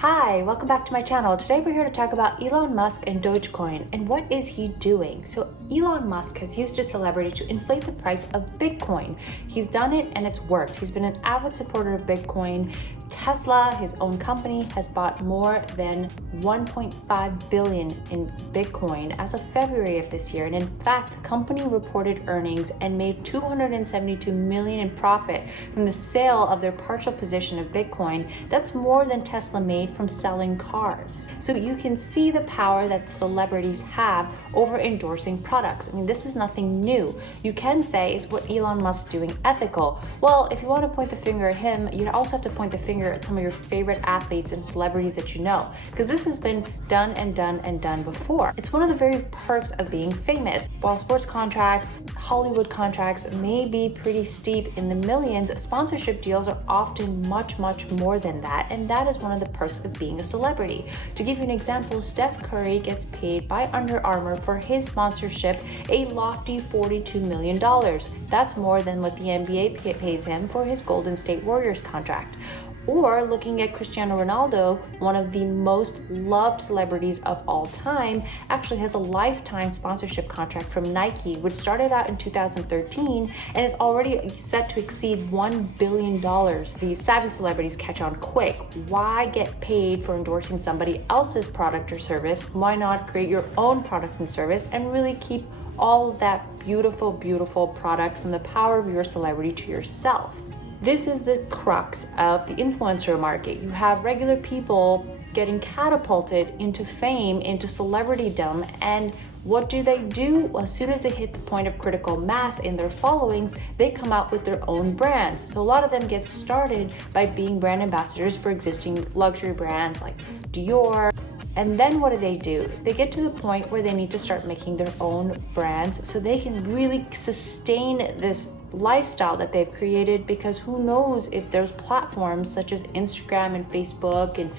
Hi, welcome back to my channel. Today we're here to talk about Elon Musk and Dogecoin and what is he doing. So Elon Musk has used a celebrity to inflate the price of Bitcoin. He's done it and it's worked. He's been an avid supporter of Bitcoin. Tesla, his own company, has bought more than 1.5 billion in Bitcoin as of February of this year. And in fact, the company reported earnings and made 272 million in profit from the sale of their partial position of Bitcoin. That's more than Tesla made from selling cars. So you can see the power that the celebrities have over endorsing products. I mean, this is nothing new. You can say, is what Elon Musk doing ethical? Well, if you want to point the finger at him, you also have to point the finger at some of your favorite athletes and celebrities that you know, because this has been done and done and done before. It's one of the very perks of being famous. While sports contracts, Hollywood contracts may be pretty steep in the millions, sponsorship deals are often much more than that, and that is one of the perks of being a celebrity. To give you an example, Steph Curry gets paid by Under Armour for his sponsorship a lofty $42 million. That's more than what the NBA pays him for his Golden State Warriors contract. Or looking at Cristiano Ronaldo, one of the most loved celebrities of all time, actually has a lifetime sponsorship contract from Nike, which started out in 2013 and is already set to exceed $1 billion. These savvy celebrities catch on quick. Why get paid for endorsing somebody else's product or service? Why not create your own product and service and really keep all of that beautiful product from the power of your celebrity to yourself? This is the crux of the influencer market. You have regular people getting catapulted into fame, into celebritydom, and what do? Well, as soon as they hit the point of critical mass in their followings, they come out with their own brands. So a lot of them get started by being brand ambassadors for existing luxury brands like Dior. And then what do? They get to the point where they need to start making their own brands so they can really sustain this lifestyle that they've created, because who knows if there's platforms such as Instagram and Facebook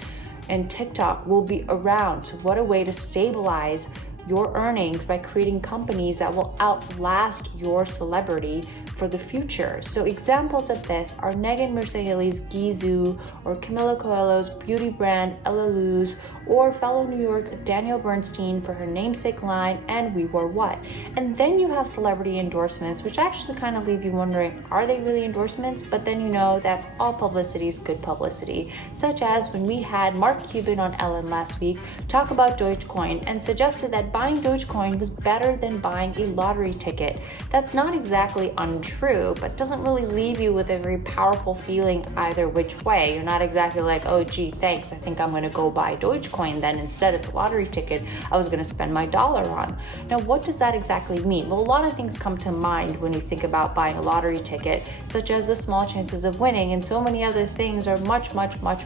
and TikTok will be around. So what a way to stabilize your earnings by creating companies that will outlast your celebrity for the future. So examples of this are Megan Merciles's Gizu, or Camila Coelho's beauty brand Ella Luz, or fellow New York Danielle Bernstein for her namesake line and We Were What. And then you have celebrity endorsements, which actually kind of leave you wondering, are they really endorsements? But then you know that all publicity is good publicity, such as when we had Mark Cuban on Ellen last week talk about Dogecoin and suggested that buying Dogecoin was better than buying a lottery ticket. That's not exactly untrue, but doesn't really leave you with a very powerful feeling either which way. You're not exactly like, oh gee, thanks, I think I'm gonna go buy Dogecoin then instead of the lottery ticket I was gonna spend my dollar on. Now, what does that exactly mean? Well, a lot of things come to mind when you think about buying a lottery ticket, such as the small chances of winning, and so many other things are much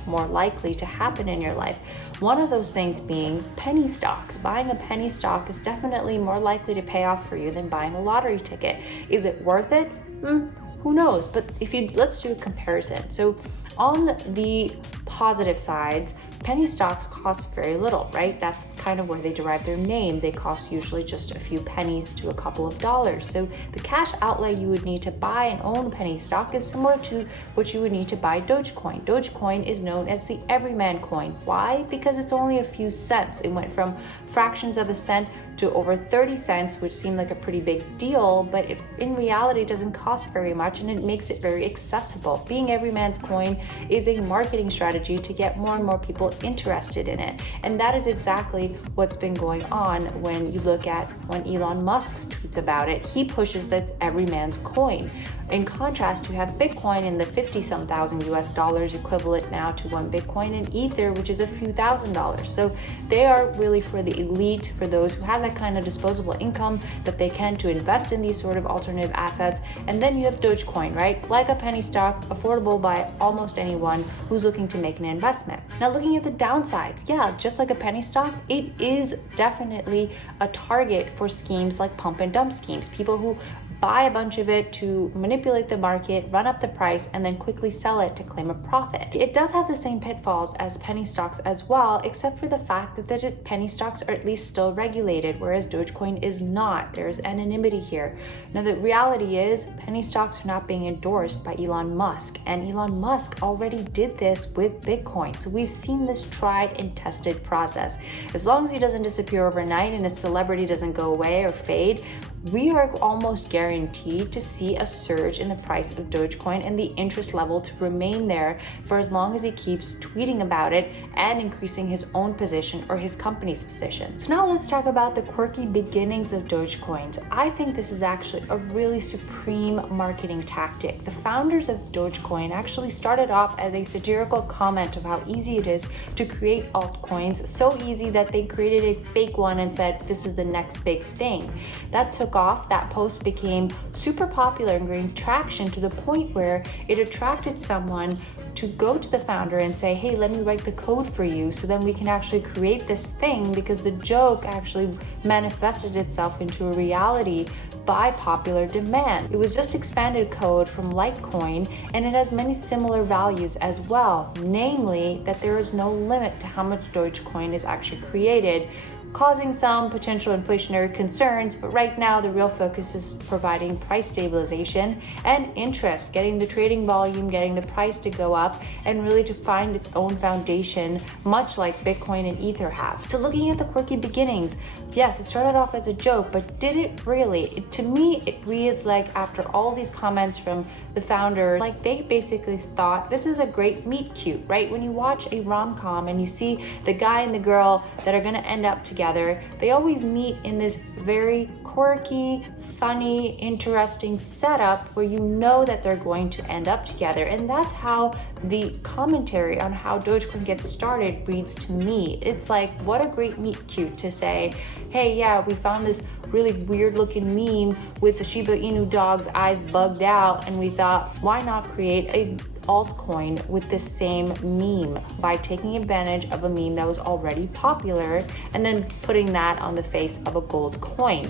more likely to happen in your life. One of those things being penny stocks. Buying a penny stock is definitely more likely to pay off for you than buying a lottery ticket. Is it worth it? Who knows? But let's do a comparison. So on the positive sides, penny stocks cost very little, right? That's kind of where they derive their name. They cost usually just a few pennies to a couple of dollars. So the cash outlay you would need to buy and own a penny stock is similar to what you would need to buy Dogecoin. Dogecoin is known as the Everyman Coin. Why? Because it's only a few cents. It went from fractions of a cent to over 30 cents, which seemed like a pretty big deal, but it in reality doesn't cost very much, and it makes it very accessible. Being Everyman's Coin is a marketing strategy to get more and more people interested in it. And that is exactly what's been going on when you look at when Elon Musk tweets about it. He pushes that's Everyman's Coin. In contrast, you have Bitcoin in the 50-some thousand US dollars, equivalent now to one Bitcoin, and Ether, which is a few $1,000s. So they are really for the elite, for those who have that kind of disposable income that they can to invest in these sort of alternative assets. And then you have Dogecoin, right? Like a penny stock, affordable by almost anyone who's looking to make an investment. Now, looking at the downsides, yeah, just like a penny stock, it is definitely a target for schemes like pump and dump schemes. People who buy a bunch of it to manipulate the market, run up the price, and then quickly sell it to claim a profit. It does have the same pitfalls as penny stocks as well, except for the fact that the penny stocks are at least still regulated, whereas Dogecoin is not. There's anonymity here. Now, the reality is penny stocks are not being endorsed by Elon Musk, and Elon Musk already did this with Bitcoin. So we've seen this tried and tested process. As long as he doesn't disappear overnight and his celebrity doesn't go away or fade, we are almost guaranteed to see a surge in the price of Dogecoin and the interest level to remain there for as long as he keeps tweeting about it and increasing his own position or his company's position. So now let's talk about the quirky beginnings of Dogecoin. So I think this is actually a really supreme marketing tactic. The founders of Dogecoin actually started off as a satirical comment of how easy it is to create altcoins, so easy that they created a fake one and said, this is the next big thing. That took off. That post became super popular and gained traction to the point where it attracted someone to go to the founder and say, hey, let me write the code for you so then we can actually create this thing, because the joke actually manifested itself into a reality by popular demand. It was just expanded code from Litecoin, and it has many similar values as well, namely that there is no limit to how much Dogecoin is actually created, causing some potential inflationary concerns, but right now the real focus is providing price stabilization and interest, getting the trading volume, getting the price to go up, and really to find its own foundation, much like Bitcoin and Ether have. So looking at the quirky beginnings, yes, it started off as a joke, but did it really? To me, it reads like after all these comments from the founder, like they basically thought this is a great meet cute, right? When you watch a rom-com and you see the guy and the girl that are gonna end up together, they always meet in this very quirky, funny, interesting setup where you know that they're going to end up together. And that's how the commentary on how Dogecoin gets started reads to me. It's like, what a great meet cute to say, hey, yeah, we found this really weird looking meme with the Shiba Inu dog's eyes bugged out, and we thought, why not create a altcoin with the same meme by taking advantage of a meme that was already popular and then putting that on the face of a gold coin.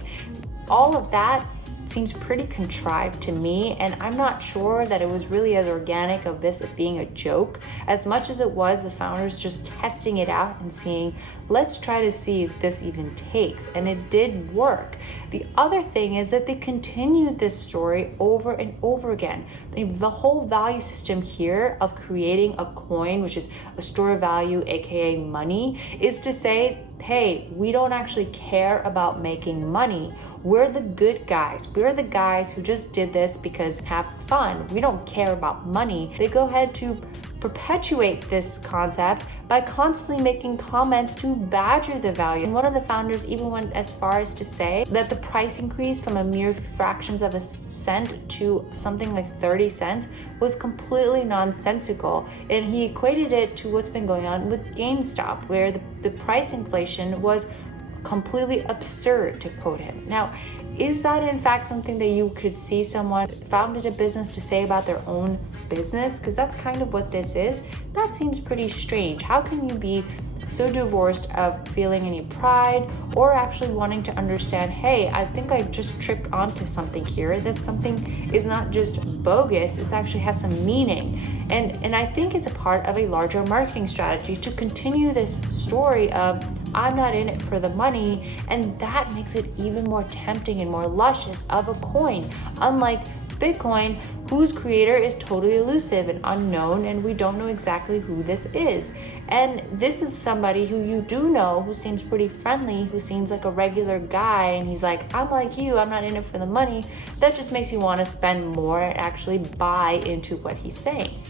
All of that seems pretty contrived to me, and I'm not sure that it was really as organic of this being a joke as much as it was the founders just testing it out and seeing, let's try to see if this even takes, and it did work. The other thing is that they continued this story over and over again. The whole value system here of creating a coin, which is a store of value, aka money, is to say, hey, we don't actually care about making money. We're the good guys. We're the guys who just did this because have fun. We don't care about money. They go ahead to perpetuate this concept by constantly making comments to badger the value. And one of the founders even went as far as to say that the price increase from a mere fractions of a cent to something like 30 cents was completely nonsensical. And he equated it to what's been going on with GameStop, where the price inflation was completely absurd, to quote him. Now, is that in fact something that you could see someone founded a business to say about their own business? Because that's kind of what this is. That seems pretty strange. How can you be so divorced of feeling any pride or actually wanting to understand, hey, I think I just tripped onto something here, that something is not just bogus, it actually has some meaning. And I think it's a part of a larger marketing strategy to continue this story of, I'm not in it for the money, and that makes it even more tempting and more luscious of a coin. Unlike Bitcoin, whose creator is totally elusive and unknown, and we don't know exactly who this is. And this is somebody who you do know, who seems pretty friendly, who seems like a regular guy, and he's like, I'm like you, I'm not in it for the money. That just makes you want to spend more and actually buy into what he's saying.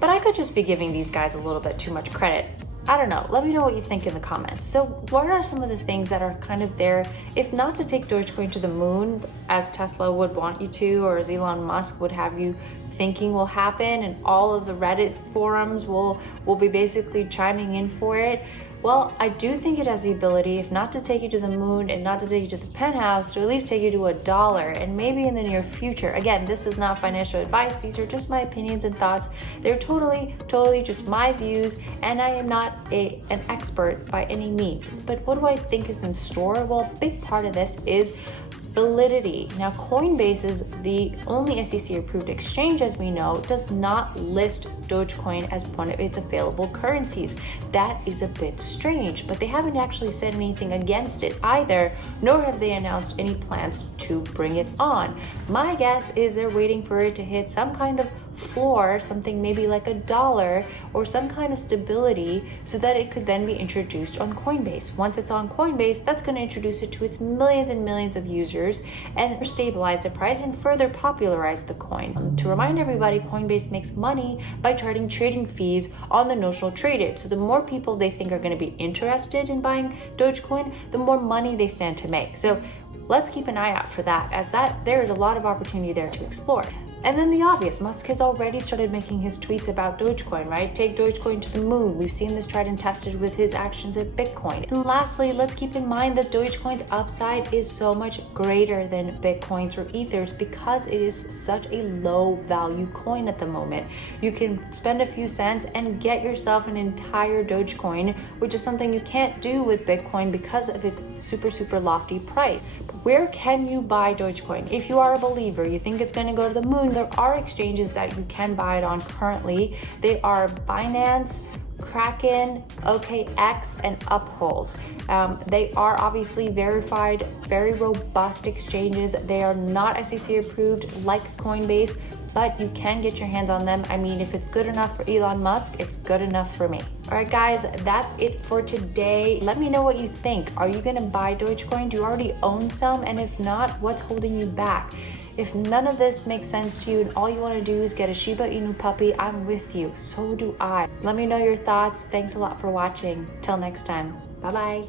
But I could just be giving these guys a little bit too much credit. I don't know. Let me know what you think in the comments. So what are some of the things that are kind of there, if not to take Dogecoin to the moon, as Tesla would want you to, or as Elon Musk would have you thinking will happen, and all of the Reddit forums will be basically chiming in for it? Well, I do think it has the ability, if not to take you to the moon and not to take you to the penthouse, to at least take you to $1, and maybe in the near future. Again, this is not financial advice. These are just my opinions and thoughts. They're totally just my views, and I am not an expert by any means. But what do I think is in store? Well, a big part of this is validity. Now, Coinbase is the only SEC-approved exchange, as we know, does not list Dogecoin as one of its available currencies. That is a bit strange, but they haven't actually said anything against it either, nor have they announced any plans to bring it on. My guess is they're waiting for it to hit some kind of floor, something maybe like $1 or some kind of stability, so that it could then be introduced on Coinbase. Once it's on Coinbase, that's going to introduce it to its millions and millions of users and stabilize the price and further popularize the coin. To remind everybody, Coinbase makes money by charging trading fees on the notional traded. So the more people they think are going to be interested in buying Dogecoin, the more money they stand to make. So let's keep an eye out for that, as there is a lot of opportunity there to explore. And then the obvious, Musk has already started making his tweets about Dogecoin, right? Take Dogecoin to the moon. We've seen this tried and tested with his actions at Bitcoin. And lastly, let's keep in mind that Dogecoin's upside is so much greater than Bitcoin's or Ether's because it is such a low value coin at the moment. You can spend a few cents and get yourself an entire Dogecoin, which is something you can't do with Bitcoin because of its super lofty price. Where can you buy Dogecoin? If you are a believer, you think it's going to go to the moon, there are exchanges that you can buy it on currently. They are Binance, Kraken, OKX, and Uphold. They are obviously verified, very robust exchanges. They are not SEC approved like Coinbase, but you can get your hands on them. I mean, if it's good enough for Elon Musk, it's good enough for me. All right, guys, that's it for today. Let me know what you think. Are you gonna buy Dogecoin? Do you already own some? And if not, what's holding you back? If none of this makes sense to you and all you want to do is get a Shiba Inu puppy, I'm with you. So do I. Let me know your thoughts. Thanks a lot for watching. Till next time. Bye-bye.